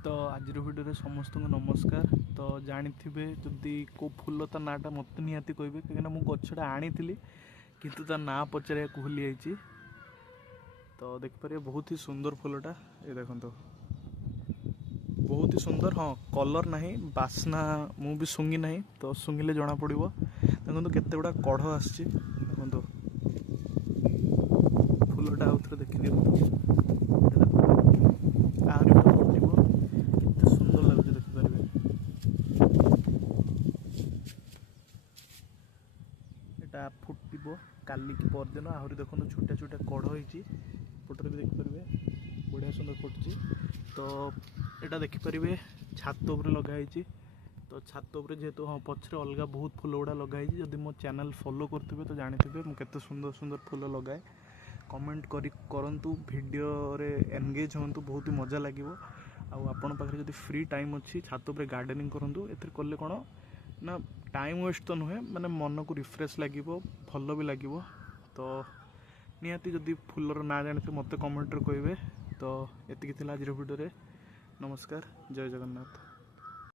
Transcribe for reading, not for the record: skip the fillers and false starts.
तो आज भिडियो समस्त को नमस्कार। तो जानी जदि को फूल ता नाटा मत निहाती कहे कहीं मुझे गछटा आनी किंतु ता ना पचार भूली जाइए। तो देखिपारे बहुत ही सुंदर फूलटा ये देखो बहुत ही सुंदर। हाँ कलर ना बास्ना मु भी सुंगी ना तो सुंगिले जना पड़ो। देखो केते गुड़ा कढ़ आसी देखो फूलटा आउ थे देखी दिखाँ आहरी फुटो केते सुंदर लगुच देखिपारे। एटा फुटो काली की परदिन आहरी देखो छोटा छोटा कढ़ होती फोटो भी देखिपारे बढ़िया सुंदर फुटुची। तो यहाँ देखिपारे छात उपरे लगाई। तो छात उपरे जेहेतु हाँ पछरे अलग बहुत फूल गुड़ा लगाई। जदि मो चैनल फॉलो करते तो जानिथे मुझे केते सुंदर सुंदर फूल लगाए। कमेंट करंतु वीडियो रे एंगेज हूँ बहुत ही मजा लगे। आपण पाखे जब फ्री टाइम अच्छी छात उपरे गार्डनिंग करूँ ए कले कौन ना टाइम वेस्ट तो नुहे माने मन को रिफ्रेश लगे भल भी लगे। तो निहाती जदि फूलर ना जानी मत कमेंट कहे। तो एतिकी आज वीडियो रे नमस्कार जय जगन्नाथ।